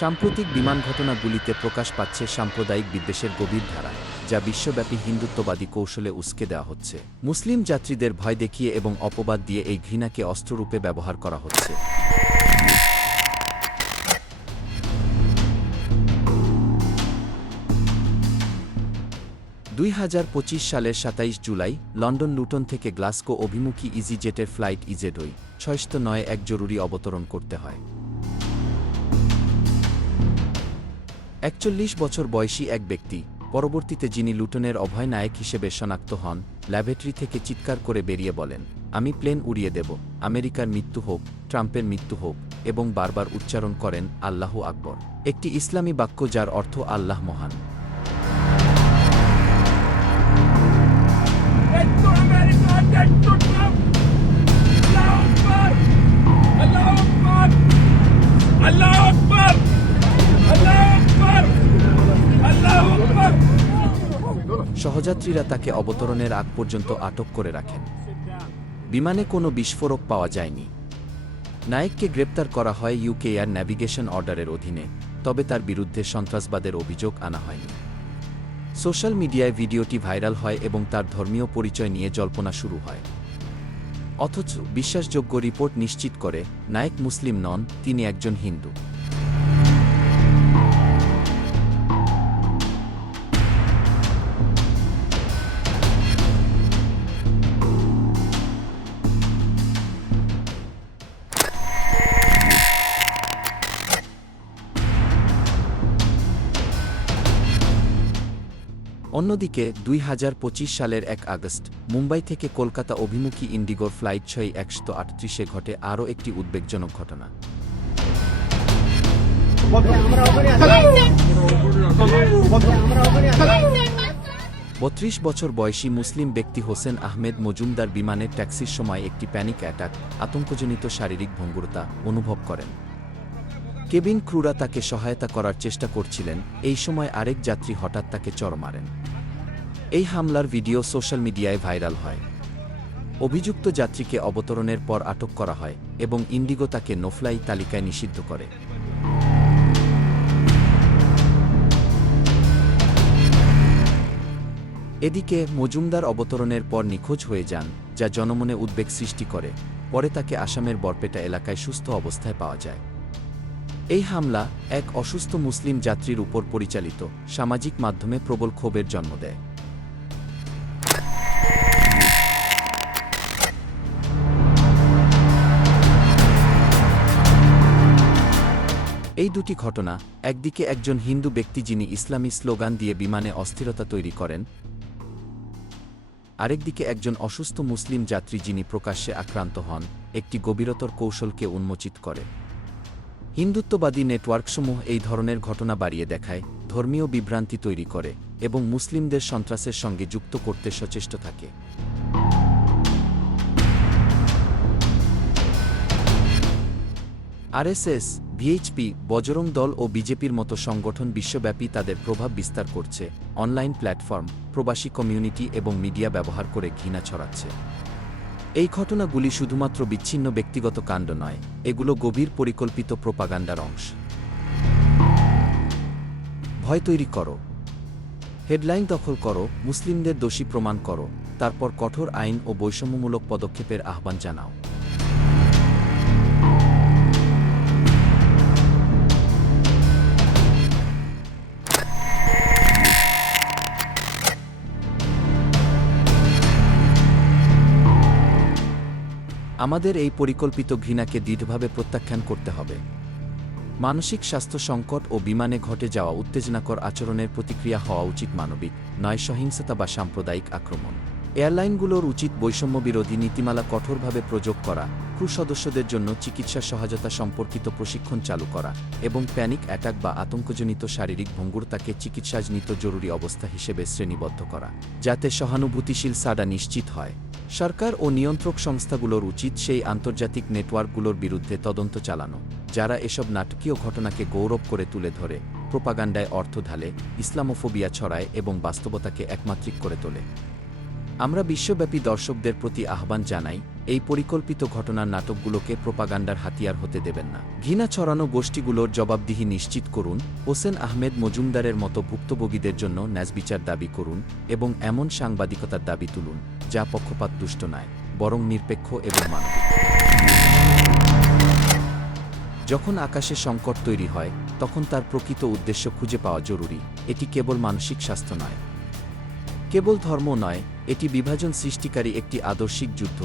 সাম্প্রতিক বিমান ঘটনাগুলিতে প্রকাশ পাচ্ছে সাম্প্রদায়িক বিদ্বেষের গভীর ধারা, যা বিশ্বব্যাপী হিন্দুত্ববাদী কৌশলে উস্কে দেওয়া হচ্ছে। মুসলিম যাত্রীদের ভয় দেখিয়ে এবং অপবাদ দিয়ে এই ঘৃণাকে অস্ত্ররূপে ব্যবহার করা হচ্ছে। দুই হাজার পঁচিশ সালের সাতাইশ জুলাই, লন্ডন লুটন থেকে গ্লাসগো অভিমুখী ইজিজেটের ফ্লাইট ইজেডই ছয়শত নয় এক জরুরি অবতরণ করতে হয়। একচল্লিশ বছর বয়সী এক ব্যক্তি, পরবর্তীতে যিনি লুটনের অভয় নায়ক হিসেবে শনাক্ত হন ল্যাবরেটরি থেকে চিৎকার করে বেরিয়ে বলেন, আমি প্লেন উড়িয়ে দেব, আমেরিকার মৃত্যু হোক, ট্রাম্পের মৃত্যু হোক, এবং বারবার উচ্চারণ করেন আল্লাহ আকবর। একটি ইসলামী বাক্য যার অর্থ আল্লাহ মহান। সহযাত্রীরা তাকে অবতরণের আগ পর্যন্ত আটক করে রাখেন। বিমানে কোনো বিস্ফোরক পাওয়া যায়নি। নায়েককে গ্রেপ্তার করা হয় ইউকে এয়ার ন্যাভিগেশন অর্ডারের অধীনে, তবে তার বিরুদ্ধে সন্ত্রাসবাদের অভিযোগ আনা হয়নি। সোশ্যাল মিডিয়ায় ভিডিওটি ভাইরাল হয় এবং তার ধর্মীয় পরিচয় নিয়ে জল্পনা শুরু হয়। অথচ বিশ্বাসযোগ্য রিপোর্ট নিশ্চিত করে, নায়েক মুসলিম নন, তিনি একজন হিন্দু। অন্যদিকে, দুই হাজার পঁচিশ সালের এক আগস্ট, মুম্বাই থেকে কলকাতা অভিমুখী ইন্ডিগোর ফ্লাইট ছয় একশত আটত্রিশে ঘটে আরও একটি উদ্বেগজনক ঘটনা। বত্রিশ বছর বয়সী মুসলিম ব্যক্তি হোসেন আহমেদ মজুমদার বিমানের ট্যাক্সির সময় একটি প্যানিক অ্যাটাক, আতঙ্কজনিত শারীরিক ভঙ্গুরতা অনুভব করেন। কেবিন ক্রুরা তাকে সহায়তা করার চেষ্টা করছিলেন, এই সময় আরেক যাত্রী হঠাৎ তাকে চড় মারেন। এই হামলার ভিডিও সোশ্যাল মিডিয়ায় ভাইরাল হয়। অভিযুক্ত যাত্রীকে অবতরণের পর আটক করা হয় এবং ইন্ডিগো তাকে নোফ্লাই তালিকায় নিষিদ্ধ করে। এদিকে, মজুমদার অবতরণের পর নিখোঁজ হয়ে যান, যা জনমনে উদ্বেগ সৃষ্টি করে। পরে তাকে আসামের বরপেটা এলাকায় সুস্থ অবস্থায় পাওয়া যায়। এই হামলা এক অসুস্থ মুসলিম যাত্রীর উপর পরিচালিত, সামাজিক মাধ্যমে প্রবল ক্ষোভের জন্ম দেয়। এই দুটি ঘটনা, একদিকে একজন হিন্দু ব্যক্তি যিনি ইসলামী স্লোগান দিয়ে বিমানে অস্থিরতা তৈরি করেন, আরেকদিকে একজন অসুস্থ মুসলিম যাত্রী যিনি প্রকাশ্যে আক্রান্ত হন, একটি গভীরতর কৌশলকে উন্মোচিত করে। হিন্দুত্ববাদী নেটওয়ার্কসমূহ এই ধরনের ঘটনা বাড়িয়ে দেখায়, ধর্মীয় বিভ্রান্তি তৈরি করে এবং মুসলিমদের সন্ত্রাসের সঙ্গে যুক্ত করতে সচেষ্ট থাকে। আরএসএস ভিএইচপি বজরং দল ও বিজেপির মতো সংগঠন বিশ্বব্যাপী তাদের প্রভাব বিস্তার করছে, অনলাইন প্ল্যাটফর্ম, প্রবাসী কমিউনিটি এবং মিডিয়া ব্যবহার করে ঘৃণা ছড়াচ্ছে। এই ঘটনাগুলি শুধুমাত্র বিচ্ছিন্ন ব্যক্তিগত কাণ্ড নয়, এগুলো গভীর পরিকল্পিত প্রোপাগান্ডার অংশ। ভয় তৈরি করো। হেডলাইন দখল করো, মুসলিমদের দোষী প্রমাণ করো, তারপর কঠোর আইন ও বৈষম্যমূলক পদক্ষেপের আহ্বান জানাও। আমাদের এই পরিকল্পিত ঘৃণাকে দৃঢ়ভাবে প্রত্যাখ্যান করতে হবে। মানসিক স্বাস্থ্য সংকট ও বিমানে ঘটে যাওয়া উত্তেজনাকর আচরণের প্রতিক্রিয়া হওয়া উচিত মানবিক, নয় সহিংসতা বা সাম্প্রদায়িক আক্রমণ। এয়ারলাইনগুলোর উচিত বৈষম্য বিরোধী নীতিমালা কঠোরভাবে প্রযোগ করা ক্রু সদস্যদের জন্য চিকিৎসা সহায়তা সম্পর্কিত প্রশিক্ষণ চালু করা এবং প্যানিক অ্যাটাক বা আতঙ্কজনিত শারীরিক ভঙ্গুরতাকে চিকিৎসাজনিত জরুরি অবস্থা হিসেবে শ্রেণীবদ্ধ করা, যাতে সহানুভূতিশীল সাডা নিশ্চিত হয়। সরকার ও নিয়ন্ত্রক সংস্থাগুলোর উচিত সেই আন্তর্জাতিক নেটওয়ার্কগুলোর বিরুদ্ধে তদন্ত চালানো, যারা এসব নাটকীয় ঘটনাকে গৌরব করে তুলে ধরে, প্রোপাগান্ডায় অর্থ ঢালে, ইসলামোফোবিয়া ছড়ায় এবং বাস্তবতাকে একমাত্রিক করে তোলে। আমরা বিশ্বব্যাপী দর্শকদের প্রতি আহ্বান জানাই, এই পরিকল্পিত ঘটনার নাটকগুলোকে প্রোপাগান্ডার হাতিয়ার হতে দেবেন না। ঘৃণা ছড়ানো গোষ্ঠীগুলোর জবাবদিহি নিশ্চিত করুন, হোসেন আহমেদ মজুমদারের মতো ভুক্তভোগীদের জন্য ন্যাজবিচার দাবি করুন এবং এমন সাংবাদিকতার দাবি তুলুন। যা পক্ষপাত দুষ্ট নয়, বরং নিরপেক্ষ এবং মানবিক। যখন আকাশে সংকট তৈরি হয়, তখন তার প্রকৃত উদ্দেশ্য খুঁজে পাওয়া জরুরি। এটি কেবল মানসিক স্বাস্থ্য নয়। কেবল ধর্ম নয়, এটি বিভাজন সৃষ্টিকারী একটি আদর্শিক যুদ্ধ।